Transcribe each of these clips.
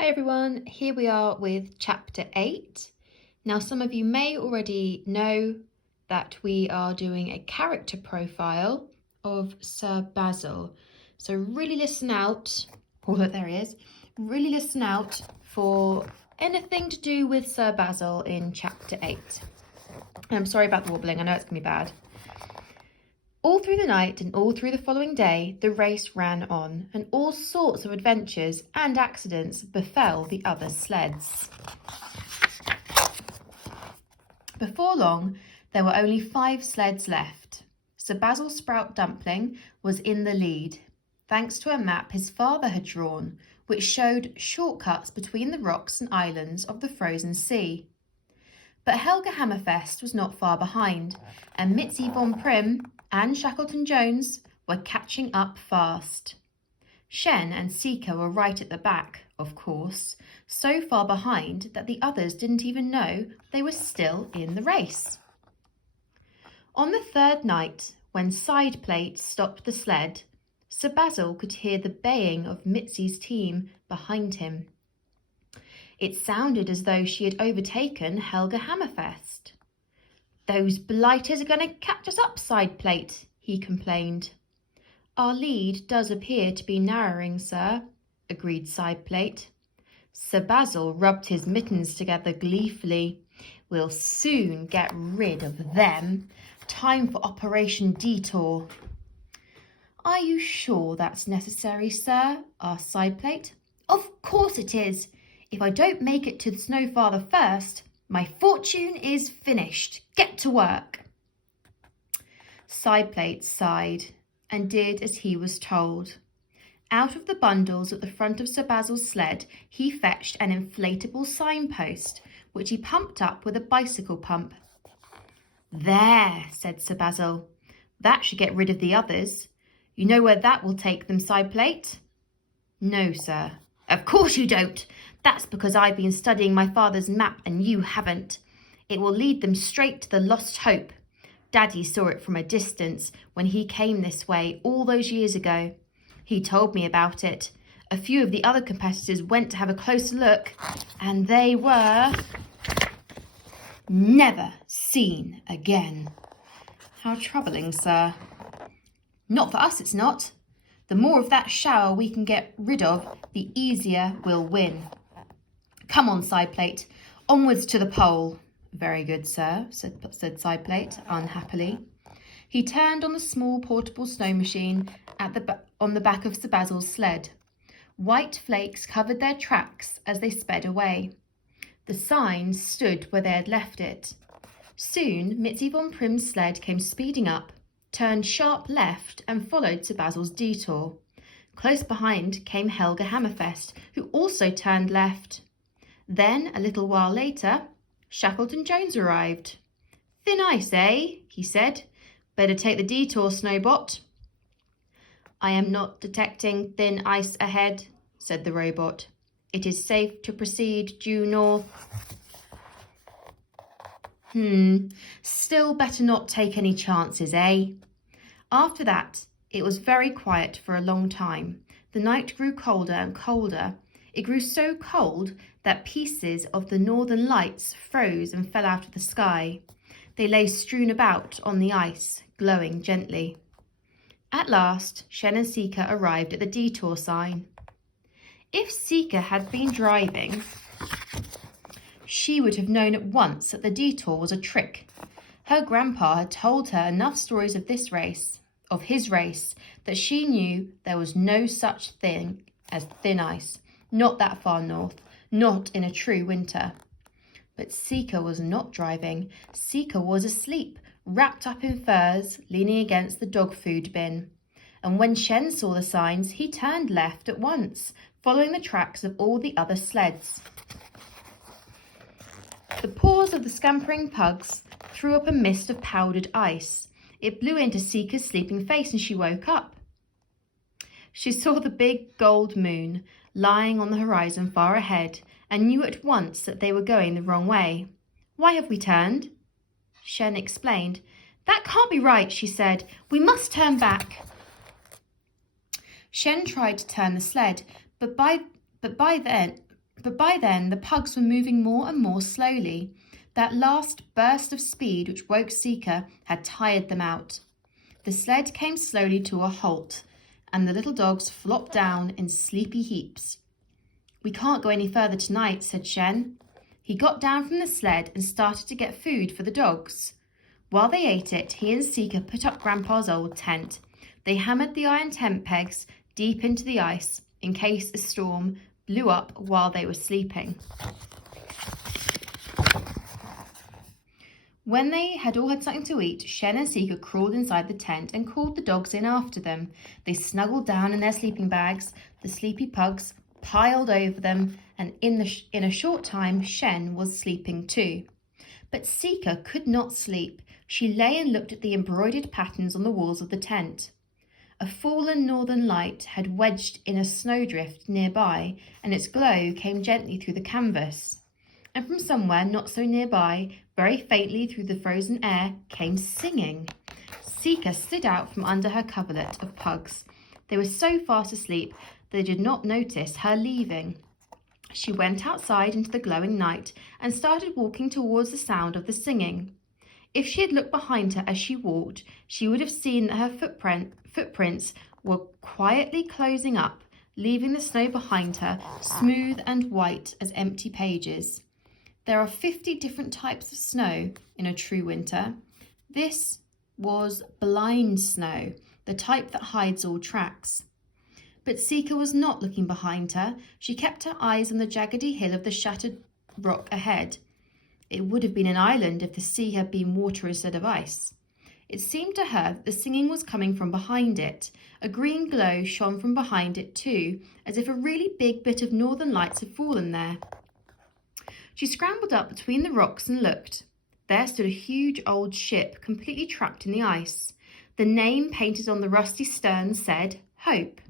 Hi everyone, here we are with chapter 8. Now some of you may already know that we are doing a character profile of Sir Basil. So really listen out, oh look, there he is. Really listen out for anything to do with Sir Basil in chapter 8. I'm sorry about the wobbling, I know it's going to be bad. All through the night and all through the following day, the race ran on, and all sorts of adventures and accidents befell the other sleds. Before long, there were only 5 sleds left. Sir Basil Sprout Dumpling was in the lead, thanks to a map his father had drawn, which showed shortcuts between the rocks and islands of the frozen sea. But Helga Hammerfest was not far behind, and Mitzi von Prim and Shackleton Jones were catching up fast. Shen and Sika were right at the back, of course, so far behind that the others didn't even know they were still in the race. On the third night, when Side Plate stopped the sled, Sir Basil could hear the baying of Mitzi's team behind him. It sounded as though she had overtaken Helga Hammerfest. "Those blighters are going to catch us up, Side Plate," he complained. "Our lead does appear to be narrowing, sir," agreed Side Plate. Sir Basil rubbed his mittens together gleefully. "We'll soon get rid of them. Time for Operation Detour." "Are you sure that's necessary, sir?" asked Side Plate. "Of course it is. If I don't make it to the Snowfather first, my fortune is finished. Get to work." Side Plate sighed and did as he was told. Out of the bundles at the front of Sir Basil's sled, he fetched an inflatable signpost, which he pumped up with a bicycle pump. "There," said Sir Basil. "That should get rid of the others. You know where that will take them, Side Plate?" "No, sir." "Of course you don't. That's because I've been studying my father's map and you haven't. It will lead them straight to the Lost Hope. Daddy saw it from a distance when he came this way all those years ago. He told me about it. A few of the other competitors went to have a closer look, and they were never seen again." "How troubling, sir." "Not for us, it's not. The more of that shower we can get rid of, the easier we'll win. Come on, Side Plate, onwards to the pole." "Very good, sir," said Side Plate unhappily. He turned on the small portable snow machine on the back of Sir Basil's sled. White flakes covered their tracks as they sped away. The sign stood where they had left it. Soon Mitzi von Prim's sled came speeding up, turned sharp left and followed Sir Basil's detour. Close behind came Helga Hammerfest, who also turned left. Then, a little while later, Shackleton Jones arrived. "Thin ice, eh?" he said. "Better take the detour, Snowbot." "I am not detecting thin ice ahead," said the robot. "It is safe to proceed due north." Still better not take any chances, eh?" After that, it was very quiet for a long time. The night grew colder and colder. It grew so cold that pieces of the northern lights froze and fell out of the sky. They lay strewn about on the ice, glowing gently. At last, Shen and Sika arrived at the detour sign. If Sika had been driving, she would have known at once that the detour was a trick. Her grandpa had told her enough stories of his race, that she knew there was no such thing as thin ice, not that far north, not in a true winter. But Sika was not driving. Sika was asleep, wrapped up in furs, leaning against the dog food bin. And when Shen saw the signs, he turned left at once, following the tracks of all the other sleds. The paws of the scampering pugs threw up a mist of powdered ice. It blew into Sika's sleeping face and she woke up. She saw the big gold moon lying on the horizon far ahead and knew at once that they were going the wrong way. "Why have we turned?" Shen explained. "That can't be right," she said. "We must turn back." Shen tried to turn the sled, but by then But by then, the pugs were moving more and more slowly. That last burst of speed which woke Seeker had tired them out. The sled came slowly to a halt, and the little dogs flopped down in sleepy heaps. "We can't go any further tonight," said Shen. He got down from the sled and started to get food for the dogs. While they ate it, he and Seeker put up Grandpa's old tent. They hammered the iron tent pegs deep into the ice in case a storm blew up while they were sleeping. When they had all had something to eat, Shen and Seeker crawled inside the tent and called the dogs in after them. They snuggled down in their sleeping bags. The sleepy pugs piled over them, and in a short time, Shen was sleeping too. But Seeker could not sleep. She lay and looked at the embroidered patterns on the walls of the tent. A fallen northern light had wedged in a snowdrift nearby, and its glow came gently through the canvas. And from somewhere not so nearby, very faintly through the frozen air, came singing. Seeker slid out from under her coverlet of pugs. They were so fast asleep they did not notice her leaving. She went outside into the glowing night and started walking towards the sound of the singing. If she had looked behind her as she walked, she would have seen that her footprints were quietly closing up, leaving the snow behind her smooth and white as empty pages. There are 50 different types of snow in a true winter. This was blind snow, the type that hides all tracks. But Seeker was not looking behind her. She kept her eyes on the jaggedy hill of the shattered rock ahead. It would have been an island if the sea had been water instead of ice. It seemed to her that the singing was coming from behind it. A green glow shone from behind it too, as if a really big bit of northern lights had fallen there. She scrambled up between the rocks and looked. There stood a huge old ship, completely trapped in the ice. The name painted on the rusty stern said, Hope.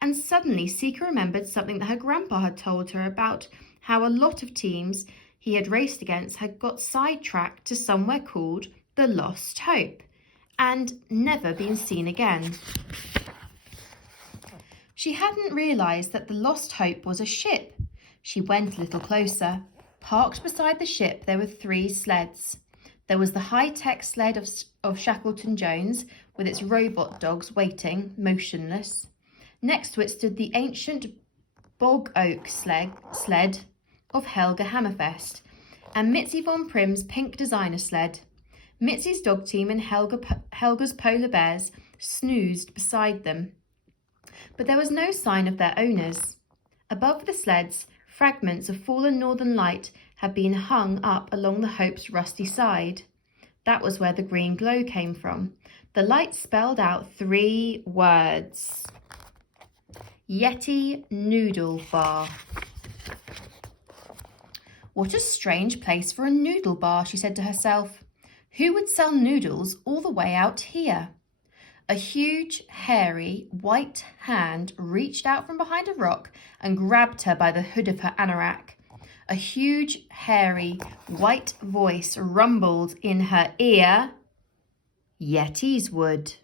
And suddenly Seeker remembered something that her grandpa had told her about how a lot of teams he had raced against had got sidetracked to somewhere called the Lost Hope and never been seen again. She hadn't realised that the Lost Hope was a ship. She went a little closer. Parked beside the ship, there were 3 sleds. There was the high-tech sled of Shackleton Jones with its robot dogs waiting, motionless. Next to it stood the ancient bog oak sled of Helga Hammerfest and Mitzi von Prim's pink designer sled. Mitzi's dog team and Helga's polar bears snoozed beside them. But there was no sign of their owners. Above the sleds, fragments of fallen northern light had been hung up along the Hope's rusty side. That was where the green glow came from. The light spelled out 3 words. Yeti Noodle Bar. What a strange place for a noodle bar, she said to herself. Who would sell noodles all the way out here? A huge, hairy, white hand reached out from behind a rock and grabbed her by the hood of her anorak. A huge, hairy, white voice rumbled in her ear. Yetis would.